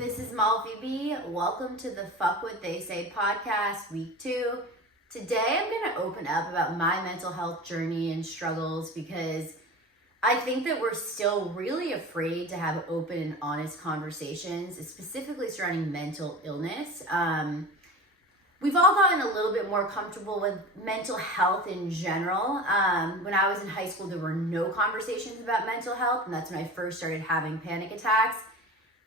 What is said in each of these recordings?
This is Malfi B. Welcome to the Fuck What They Say podcast, week 2. Today I'm going to open up about my mental health journey and struggles because I think that we're still really afraid to have open and honest conversations, specifically surrounding mental illness. We've all gotten a little bit more comfortable with mental health in general. When I was in high school, there were no conversations about mental health, and that's when I first started having panic attacks.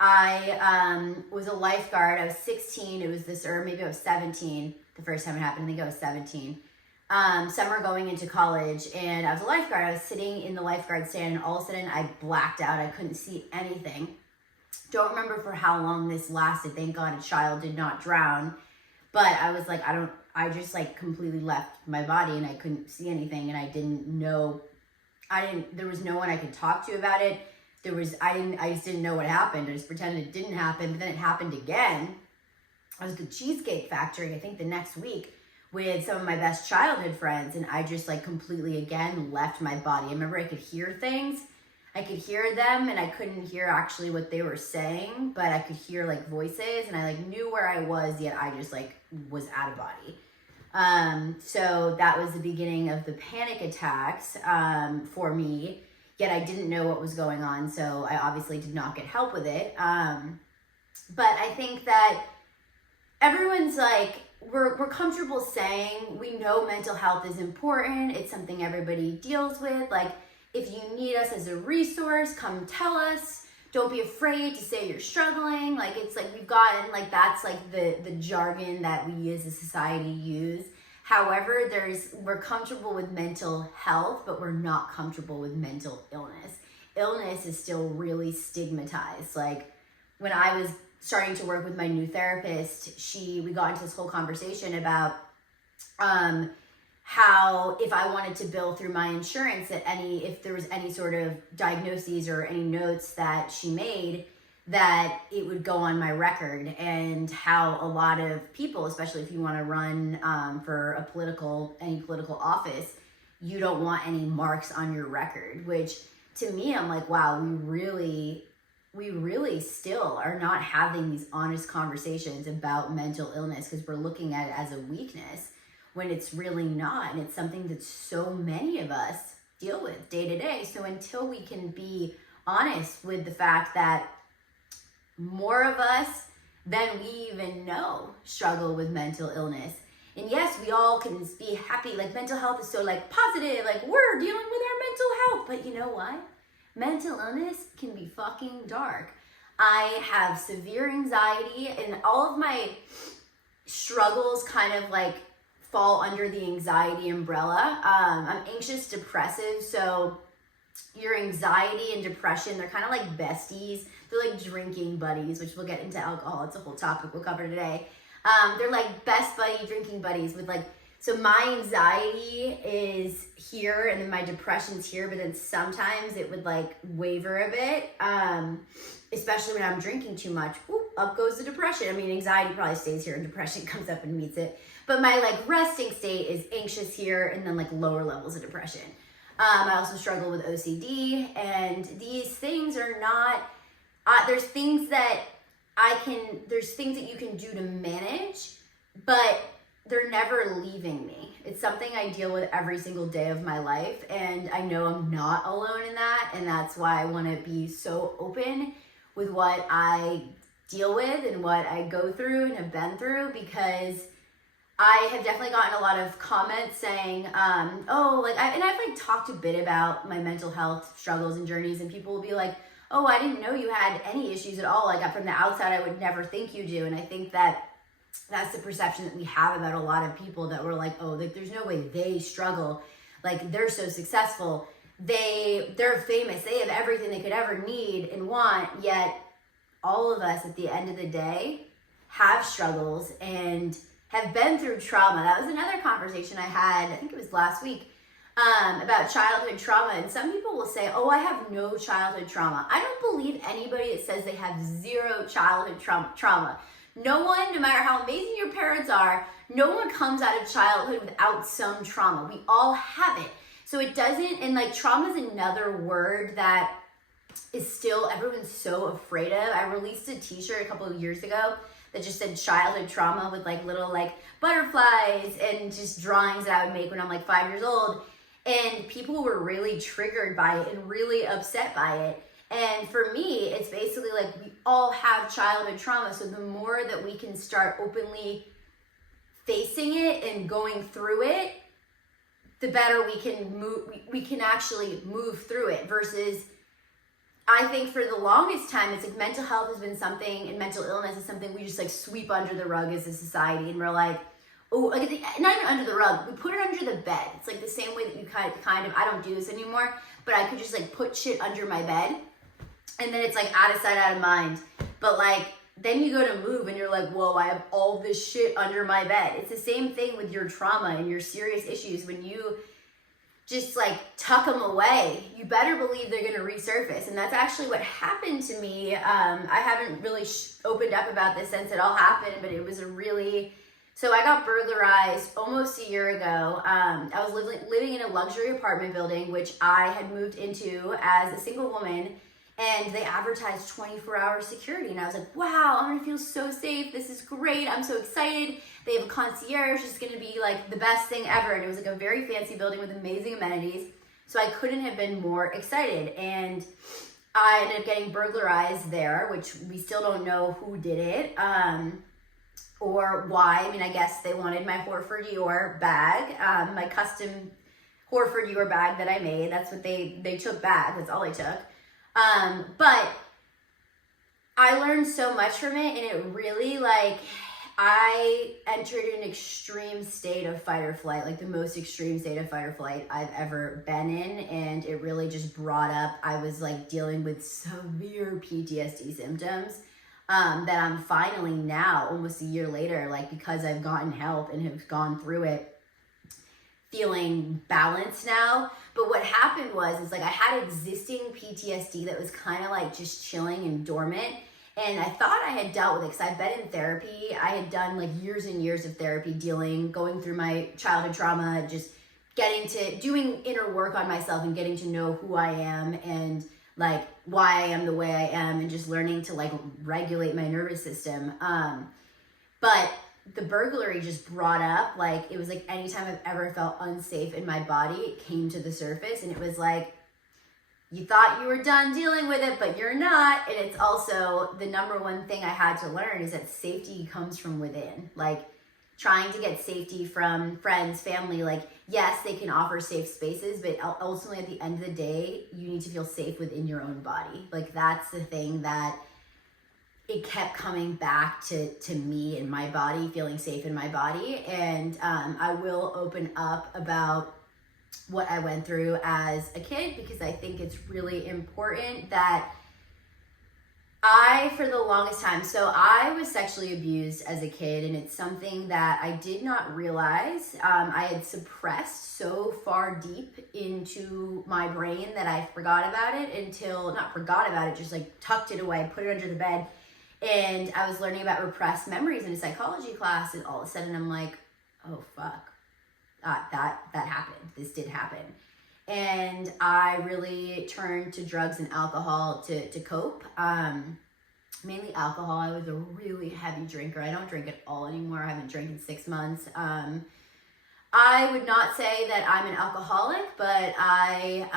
I was a lifeguard. I was 16. It was maybe I was 17 the first time it happened. I think I was 17. Summer going into college, and I was a lifeguard. I was sitting in the lifeguard stand, and all of a sudden I blacked out. I couldn't see anything. Don't remember for how long this lasted. Thank God a child did not drown. But I was like, I just like completely left my body, and I couldn't see anything, and there was no one I could talk to about it. I just didn't know what happened. I just pretended it didn't happen, but then it happened again. I was at the Cheesecake Factory, I think the next week, with some of my best childhood friends, and I just like completely again left my body. I remember I could hear things. I could hear them, and I couldn't hear actually what they were saying, but I could hear like voices, and I like knew where I was, yet I just like was out of body. So that was the beginning of the panic attacks for me. Yet I didn't know what was going on, so I obviously did not get help with it. But I think that everyone's like, we're comfortable saying we know mental health is important. It's something everybody deals with. Like, if you need us as a resource, come tell us. Don't be afraid to say you're struggling. Like, it's like we've gotten, like, that's like the jargon that we as a society use. However, we're comfortable with mental health, but we're not comfortable with mental illness. Illness is still really stigmatized. Like, when I was starting to work with my new therapist, we got into this whole conversation about how if I wanted to bill through my insurance, if there was any sort of diagnoses or any notes that she made, that it would go on my record, and how a lot of people, especially if you want to run for any political office, you don't want any marks on your record, which to me, I'm like, wow, we really still are not having these honest conversations about mental illness because we're looking at it as a weakness when it's really not. And it's something that so many of us deal with day to day. So until we can be honest with the fact that more of us than we even know struggle with mental illness. And yes, we all can be happy. Like, mental health is so like positive. Like, we're dealing with our mental health. But you know what? Mental illness can be fucking dark. I have severe anxiety, and all of my struggles kind of like fall under the anxiety umbrella. I'm anxious, depressive. So your anxiety and depression, they're kind of like besties. They're like drinking buddies, which we'll get into alcohol. It's a whole topic we'll cover today. They're like best buddy drinking buddies with like, so my anxiety is here and then my depression's here, but then sometimes it would like waver a bit, especially when I'm drinking too much. Ooh, up goes the depression. I mean, anxiety probably stays here and depression comes up and meets it. But my like resting state is anxious here and then like lower levels of depression. I also struggle with OCD, and these things are not, there's things that you can do to manage, but they're never leaving me. It's something I deal with every single day of my life, and I know I'm not alone in that, and that's why I want to be so open with what I deal with and what I go through and have been through, because I have definitely gotten a lot of comments saying, I've like talked a bit about my mental health struggles and journeys, and people will be like, oh, I didn't know you had any issues at all. Like, from the outside, I would never think you do. And I think that that's the perception that we have about a lot of people, that we're like, oh, like, there's no way they struggle. Like, they're so successful. They're famous. They have everything they could ever need and want. Yet all of us at the end of the day have struggles and have been through trauma. That was another conversation I had, I think it was last week, about childhood trauma. And some people will say, oh, I have no childhood trauma. I don't believe anybody that says they have zero childhood trauma. No one, no matter how amazing your parents are, no one comes out of childhood without some trauma. We all have it. So it doesn't, and like, trauma is another word that is still, everyone's so afraid of. I released a t-shirt a couple of years ago that just said childhood trauma with like little like butterflies and just drawings that I would make when I'm like 5 years old. And people were really triggered by it and really upset by it. And for me, it's basically like we all have childhood trauma. So the more that we can start openly facing it and going through it, the better we can move. We can actually move through it. Versus, I think for the longest time, it's like mental health has been something, and mental illness is something we just like sweep under the rug as a society. And we're like, oh, like not even under the rug, we put it under the bed. It's like the same way that you kind of, I don't do this anymore, but I could just like put shit under my bed. And then it's like out of sight, out of mind. But like, then you go to move and you're like, whoa, I have all this shit under my bed. It's the same thing with your trauma and your serious issues. When you just like tuck them away, you better believe they're gonna resurface. And that's actually what happened to me. I haven't really opened up about this since it all happened, but it was so I got burglarized almost a year ago. I was living in a luxury apartment building, which I had moved into as a single woman. And they advertised 24-hour security. And I was like, wow, I'm gonna feel so safe. This is great. I'm so excited. They have a concierge. It's gonna be like the best thing ever. And it was like a very fancy building with amazing amenities. So I couldn't have been more excited. And I ended up getting burglarized there, which we still don't know who did it or why. I mean, I guess they wanted my Horford Dior bag, my custom Horford Dior bag that I made. That's what they took back. That's all they took. But I learned so much from it, and it really, like, I entered an extreme state of fight or flight, like the most extreme state of fight or flight I've ever been in. And it really just brought up, I was like dealing with severe PTSD symptoms, that I'm finally now, almost a year later, like, because I've gotten help and have gone through it, feeling balanced now. But what happened is like I had existing PTSD that was kind of like just chilling and dormant. And I thought I had dealt with it because I've been in therapy. I had done like years and years of therapy, going through my childhood trauma, just doing inner work on myself and getting to know who I am and like why I am the way I am, and just learning to like regulate my nervous system. But the burglary just brought up, like, it was like anytime I've ever felt unsafe in my body, it came to the surface. And it was like, you thought you were done dealing with it, but you're not. And it's also the number one thing I had to learn is that safety comes from within. Like, trying to get safety from friends, family, like, yes, they can offer safe spaces, but ultimately at the end of the day, you need to feel safe within your own body. Like, that's the thing that it kept coming back to me and my body, feeling safe in my body. And I will open up about what I went through as a kid, because I think it's really important that for the longest time, so I was sexually abused as a kid, and it's something that I did not realize. I had suppressed so far deep into my brain that I forgot about it not forgot about it, just like tucked it away, put it under the bed. And I was learning about repressed memories in a psychology class, and all of a sudden I'm like, oh fuck, that happened. This did happen. And I really turned to drugs and alcohol to cope. Mainly alcohol. I was a really heavy drinker. I don't drink at all anymore. I haven't drank in 6 months. I would not say that I'm an alcoholic, but I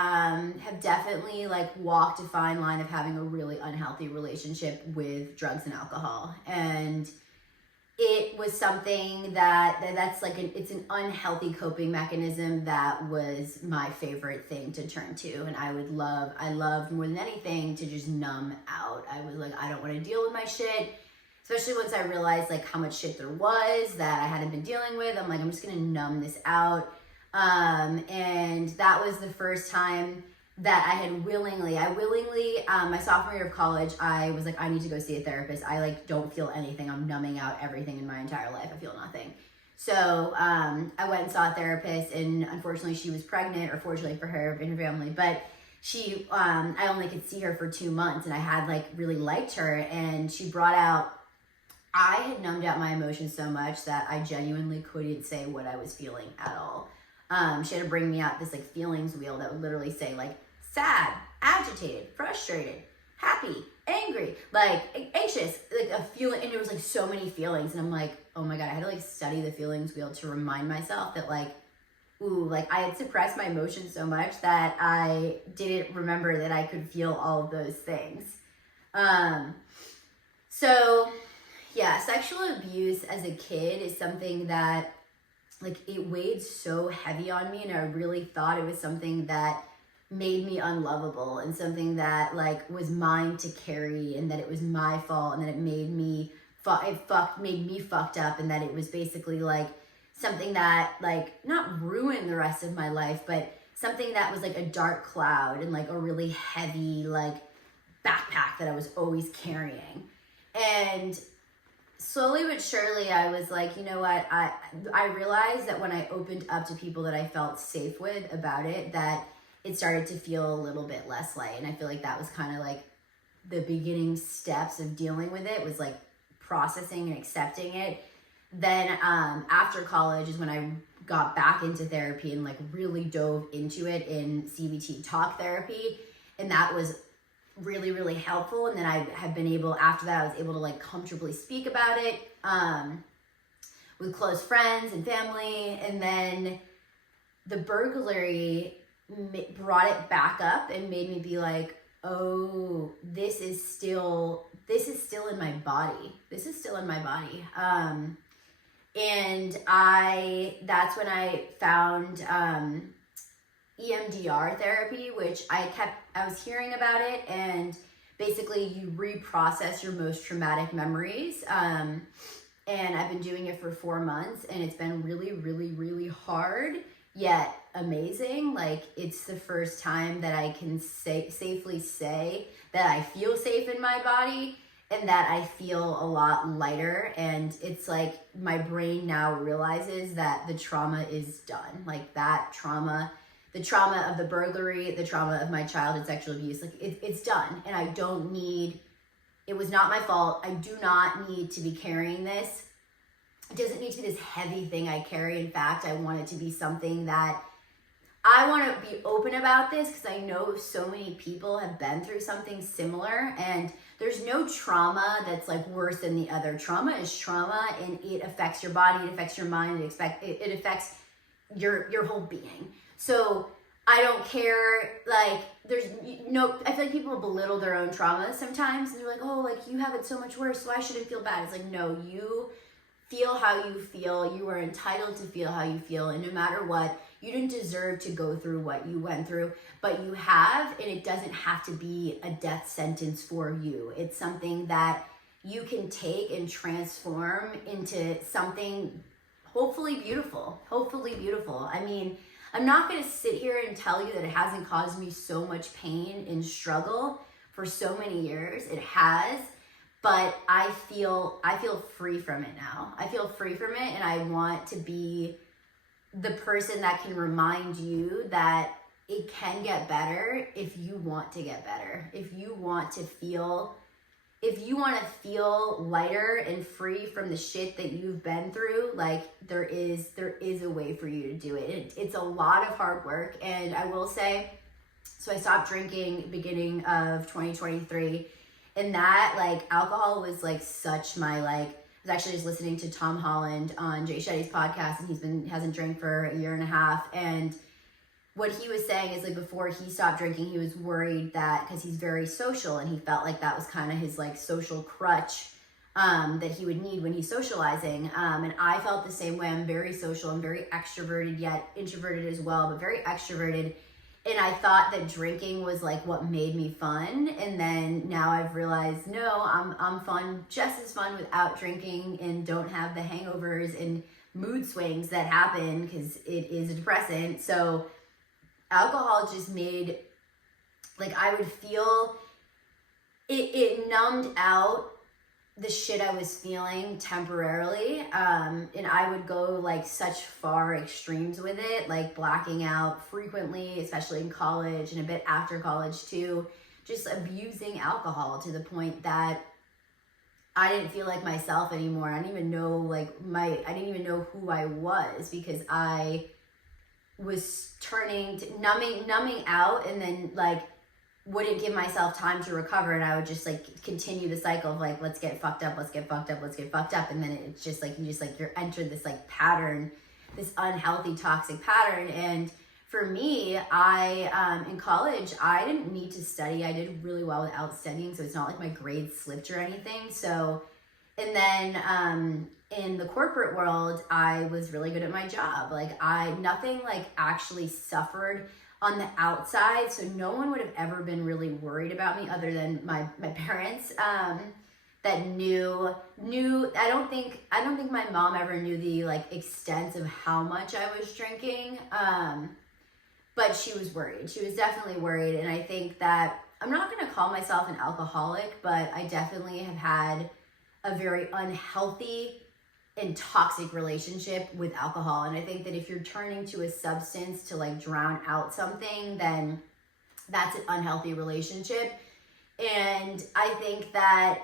have definitely like walked a fine line of having a really unhealthy relationship with drugs and alcohol. And it was something that's like it's an unhealthy coping mechanism that was my favorite thing to turn to. And I loved more than anything to just numb out. I was like, I don't want to deal with my shit. Especially once I realized like how much shit there was that I hadn't been dealing with. I'm like, I'm just gonna numb this out. And that was the first time that I willingly, my sophomore year of college, I was like, I need to go see a therapist. I like don't feel anything. I'm numbing out everything in my entire life. I feel nothing. So I went and saw a therapist, and unfortunately she was pregnant, or fortunately for her and her family, but she, I only could see her for 2 months, and I had like really liked her, and she brought out, I had numbed out my emotions so much that I genuinely couldn't say what I was feeling at all. She had to bring me out this like feelings wheel that would literally say like sad, agitated, frustrated, happy, angry, like anxious, like a feeling. And there was like so many feelings. And I'm like, oh my God, I had to like study the feelings wheel to remind myself that like, ooh, like I had suppressed my emotions so much that I didn't remember that I could feel all of those things. So yeah, sexual abuse as a kid is something that like it weighed so heavy on me, and I really thought it was something that made me unlovable and something that like was mine to carry, and that it was my fault, and that it made me made me fucked up, and that it was basically like something that like not ruined the rest of my life, but something that was like a dark cloud and like a really heavy like backpack that I was always carrying. And slowly but surely I was like, you know what, I realized that when I opened up to people that I felt safe with about it, that it started to feel a little bit less light. And I feel like that was kind of like the beginning steps of dealing with it, was like processing and accepting it. Then after college is when I got back into therapy and like really dove into it in CBT talk therapy. And that was really, really helpful. And then I have been able, after that, I was able to like comfortably speak about it with close friends and family. And then the burglary brought it back up and made me be like, oh, this is still in my body. This is still in my body. And that's when I found EMDR therapy, which I was hearing about it, and basically you reprocess your most traumatic memories. And I've been doing it for 4 months, and it's been really, really, really hard, yet amazing. Like, it's the first time that I can safely say that I feel safe in my body, and that I feel a lot lighter. And it's like my brain now realizes that the trauma is done. Like that trauma, the trauma of the burglary, the trauma of my childhood sexual abuse, like it's done. And I don't need, it was not my fault. I do not need to be carrying this. It doesn't need to be this heavy thing I carry. In fact, I want it to be something that I want to be open about this, because I know so many people have been through something similar, and there's no trauma that's like worse than the other. Trauma is trauma, and it affects your body, it affects your mind, it affects your whole being. So I don't care, like there's no, I feel like people belittle their own traumas sometimes, and they're like, oh, like you have it so much worse, so I shouldn't feel bad. It's like, no, you feel how you feel. You are entitled to feel how you feel, and no matter what, you didn't deserve to go through what you went through, but you have, and it doesn't have to be a death sentence for you. It's something that you can take and transform into something hopefully beautiful. Hopefully beautiful. I mean, I'm not going to sit here and tell you that it hasn't caused me so much pain and struggle for so many years. It has, but I feel free from it now. I feel free from it, and I want to be the person that can remind you that it can get better if you want to get better. If you want to feel lighter and free from the shit that you've been through, like there is a way for you to do it. It's a lot of hard work. And I will say, so I stopped drinking beginning of 2023, and that like alcohol was like such my like, I was actually just listening to Tom Holland on Jay Shetty's podcast, and hasn't drank for a year and a half. And what he was saying is like before he stopped drinking, he was worried that, because he's very social, and he felt like that was kind of his like social crutch that he would need when he's socializing. And I felt the same way. I'm very social. I'm very extroverted, yet introverted as well, but very extroverted. And I thought that drinking was like what made me fun. And then now I've realized, no, I'm fun, just as fun without drinking, and don't have the hangovers and mood swings that happen because it is a depressant. So alcohol just made, like I would feel, it numbed out the shit I was feeling temporarily. And I would go like such far extremes with it, like blacking out frequently, especially in college and a bit after college too, just abusing alcohol to the point that I didn't feel like myself anymore. I didn't even know I didn't even know who I was, because I was turning to numbing out, and then like wouldn't give myself time to recover, and I would just like continue the cycle of like, let's get fucked up, let's get fucked up, let's get fucked up. And then it's just like, you're entered this like pattern, this unhealthy, toxic pattern. And for me, in college, I didn't need to study. I did really well without studying. So it's not like my grades slipped or anything. So, and then, in the corporate world, I was really good at my job. Like nothing like actually suffered on the outside. So no one would have ever been really worried about me other than my parents, that knew, I don't think my mom ever knew the like extent of how much I was drinking. But she was worried. She was definitely worried. And I think that I'm not going to call myself an alcoholic, but I definitely have had a very unhealthy and toxic relationship with alcohol. And I think that if you're turning to a substance to like drown out something, then that's an unhealthy relationship. And I think that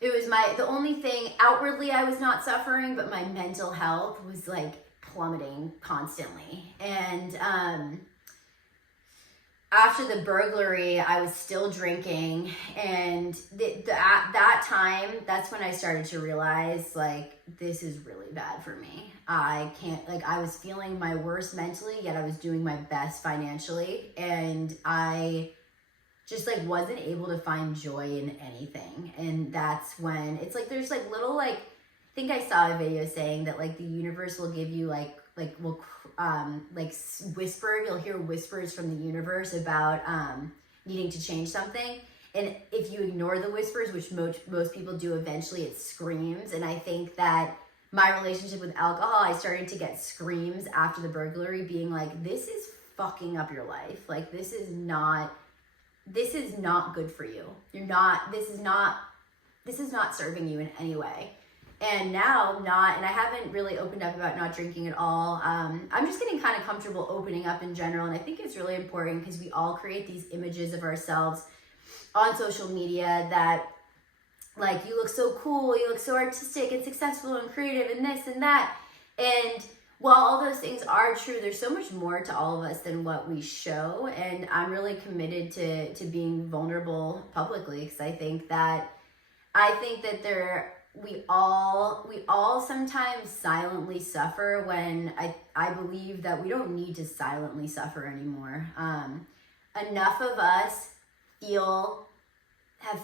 it was the only thing outwardly I was not suffering, but my mental health was like plummeting constantly. And after the burglary, I was still drinking, and at that time, that's when I started to realize, like, this is really bad for me. I can't, like, I was feeling my worst mentally, yet I was doing my best financially, and I just, like, wasn't able to find joy in anything. And that's when, it's like, there's, like, little, like, I think I saw a video saying that, like, the universe will give you, whisper, you'll hear whispers from the universe about needing to change something. And if you ignore the whispers, which most people do, eventually it screams. And I think that my relationship with alcohol, I started to get screams after the burglary being like, this is fucking up your life. Like, this is not good for you. This is not serving you in any way. And now and I haven't really opened up about not drinking at all. I'm just getting kind of comfortable opening up in general. And I think it's really important because we all create these images of ourselves on social media that, like, you look so cool, you look so artistic and successful and creative and this and that. And while all those things are true, there's so much more to all of us than what we show. And I'm really committed to being vulnerable publicly, because I think that we all sometimes silently suffer, when I believe that we don't need to silently suffer anymore. Enough of us have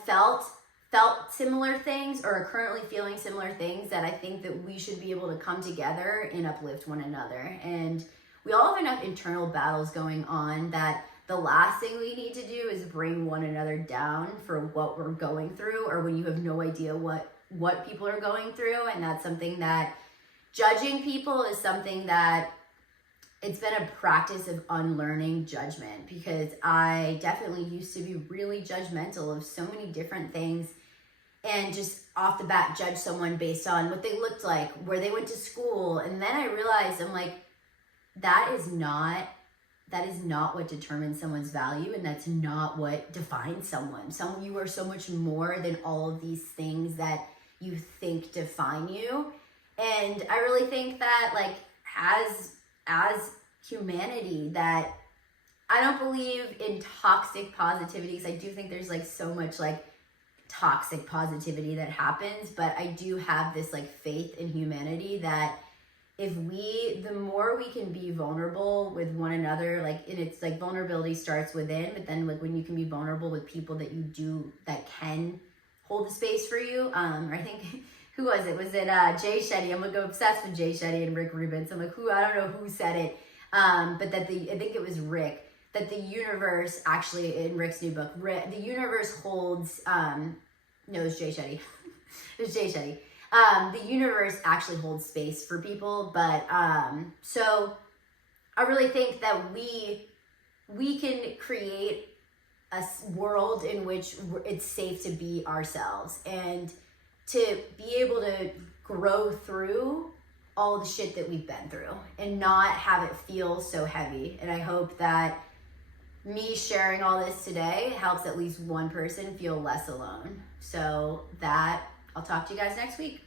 felt similar things or are currently feeling similar things that I think that we should be able to come together and uplift one another. And we all have enough internal battles going on that the last thing we need to do is bring one another down for what we're going through, or when you have no idea what people are going through. And that's something that, judging people is something that, it's been a practice of unlearning judgment, because I definitely used to be really judgmental of so many different things, and just off the bat judge someone based on what they looked like, where they went to school. And then I realized, I'm like, that is not what determines someone's value, and that's not what defines someone. You are so much more than all of these things that you think define you. And I really think that, like, as humanity, that I don't believe in toxic positivity, because I do think there's like so much like toxic positivity that happens, but I do have this like faith in humanity that the more we can be vulnerable with one another, like, and it's like vulnerability starts within, but then like when you can be vulnerable with people that can hold the space for you. Or I think, who was it? Was it Jay Shetty? I'm like obsessed with Jay Shetty and Rick Rubin. So I'm like, I don't know who said it. But that I think it was Rick, that the universe actually, in Rick's new book, the universe holds, no, it was Jay Shetty. It was Jay Shetty. The universe actually holds space for people. But, so I really think that we can create a world in which it's safe to be ourselves, and to be able to grow through all the shit that we've been through and not have it feel so heavy. And I hope that me sharing all this today helps at least one person feel less alone. So I'll talk to you guys next week.